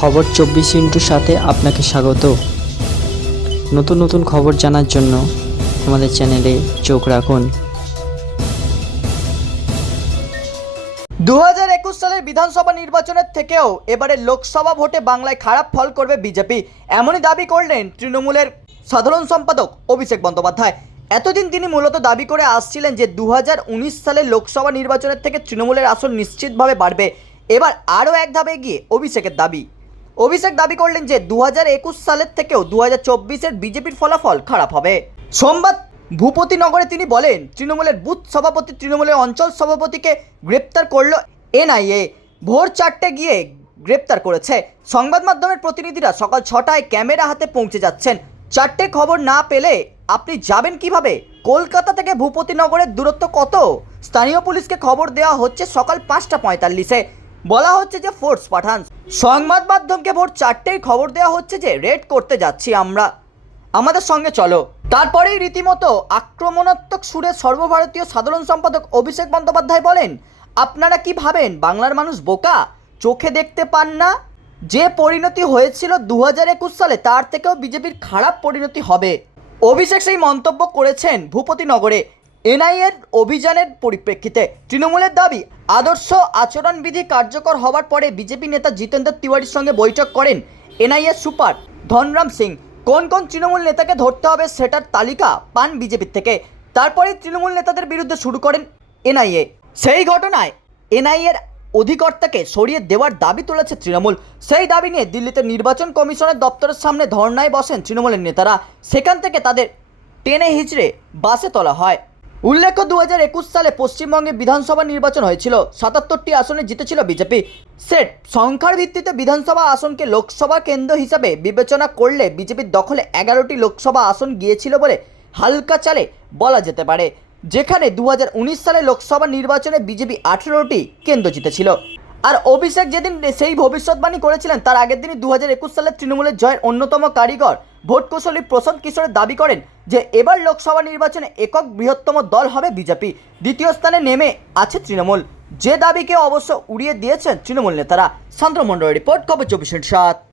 খবর চব্বিশ ইন্টুর সাথে আপনাকে স্বাগত। নতুন নতুন খবর জানার জন্য আমাদের চ্যানেলে চোখ রাখুন। দু হাজার একুশ সালের বিধানসভা নির্বাচনের থেকেও এবারে লোকসভা ভোটে বাংলায় খারাপ ফল করবে বিজেপি। এমনই দাবি করলেন তৃণমূলের সাধারণ সম্পাদক অভিষেক বন্দ্যোপাধ্যায়। এতদিন তিনি মূলত দাবি করে আসছিলেন যে দু হাজার উনিশ সালের লোকসভা নির্বাচনের থেকে তৃণমূলের আসন নিশ্চিতভাবে বাড়বে। এবার আরও এক ধাপে এগিয়ে অভিষেকের দাবি। অভিষেক দাবি করলেন যে দু হাজার একুশ সালের থেকেও দু হাজার বিজেপির ফলাফল খারাপ হবে। সোমবার ভূপতিনগরে তিনি বলেন, তৃণমূলের বুথ সভাপতি তৃণমূলের অঞ্চল সভাপতিকে গ্রেপ্তার করল এনআইএ। ভোর চারটে গিয়ে গ্রেপ্তার করেছে। সংবাদ মাধ্যমের প্রতিনিধিরা সকাল ছটায় ক্যামেরা হাতে পৌঁছে যাচ্ছেন। চারটে খবর না পেলে আপনি যাবেন কীভাবে? কলকাতা থেকে ভূপতিনগরের দূরত্ব কত? স্থানীয় পুলিশকে খবর দেওয়া হচ্ছে সকাল পাঁচটা পঁয়তাল্লিশে। বলা হচ্ছে যে ফোর্স পাঠান। সংবাদ মাধ্যমকে ভোর চারটেই খবর দেওয়া হচ্ছে যে রেড করতে যাচ্ছি আমরা। আমাদের সঙ্গে চলো। তারপরেই রীতিমতো আক্রমণাত্মক সুরে সর্বভারতীয় সাধারণ সম্পাদক অভিষেক বন্দ্যোপাধ্যায় বলেন, আপনারা কি ভাবেন? বাংলার মানুষ বোকা? চোখে দেখতে পান না? যে পরিণতি হয়েছিল দু হাজার একুশ সালে, তার থেকেও বিজেপির খারাপ পরিণতি হবে। অভিষেক সেই মন্তব্য করেছেন ভূপতিনগরে। এনআইএর অভিযানের পরিপ্রেক্ষিতে তৃণমূলের দাবি, আদর্শ আচরণবিধি কার্যকর হওয়ার পরে বিজেপি নেতা জিতেন্দ্র তিওয়ারির সঙ্গে বৈঠক করেন এনআইএ সুপার ধনরাম সিং। কোন কোন তৃণমূল নেতাকে ধরতে হবে সেটার তালিকা পান বিজেপির থেকে। তারপরে তৃণমূল নেতাদের বিরুদ্ধে শুরু করেন এনআইএ। সেই ঘটনায় এনআইএর অধিকর্তাকে সরিয়ে দেওয়ার দাবি তুলেছে তৃণমূল। সেই দাবি নিয়ে দিল্লিতে নির্বাচন কমিশনের দপ্তরের সামনে ধর্নায় বসেন তৃণমূলের নেতারা। সেখান থেকে তাদের টেনে হিচড়ে বাসে তোলা হয়। উল্লেখ্য দু একুশ সালে পশ্চিমবঙ্গে বিধানসভা নির্বাচন হয়েছিল। সাতাত্তরটি আসনে জিতেছিল বিজেপি। সেট, সংখ্যার ভিত্তিতে বিধানসভা আসনকে লোকসভা কেন্দ্র হিসাবে বিবেচনা করলে বিজেপির দখলে এগারোটি লোকসভা আসন গিয়েছিল বলে হালকা চালে বলা যেতে পারে। যেখানে দু হাজার উনিশ সালে লোকসভা নির্বাচনে বিজেপি আঠেরোটি কেন্দ্র জিতেছিল। আর অভিষেক যেদিন সেই ভবিষ্যৎবাণী করেছিলেন, তার আগের দিনই দু হাজার একুশ সালের তৃণমূলের জয়ের অন্যতম কারিগর ভোট কৌশলী প্রশান্ত কিশোরের দাবি করেন যে এবার লোকসভা নির্বাচনে একক বৃহত্তম দল হবে বিজেপি। দ্বিতীয় স্থানে নেমে আছে তৃণমূল। যে দাবিকে অবশ্য উড়িয়ে দিয়েছেন তৃণমূল নেতারা। চন্দ্রমণ্ডল রিপোর্ট কবে চব্বিশ সাত।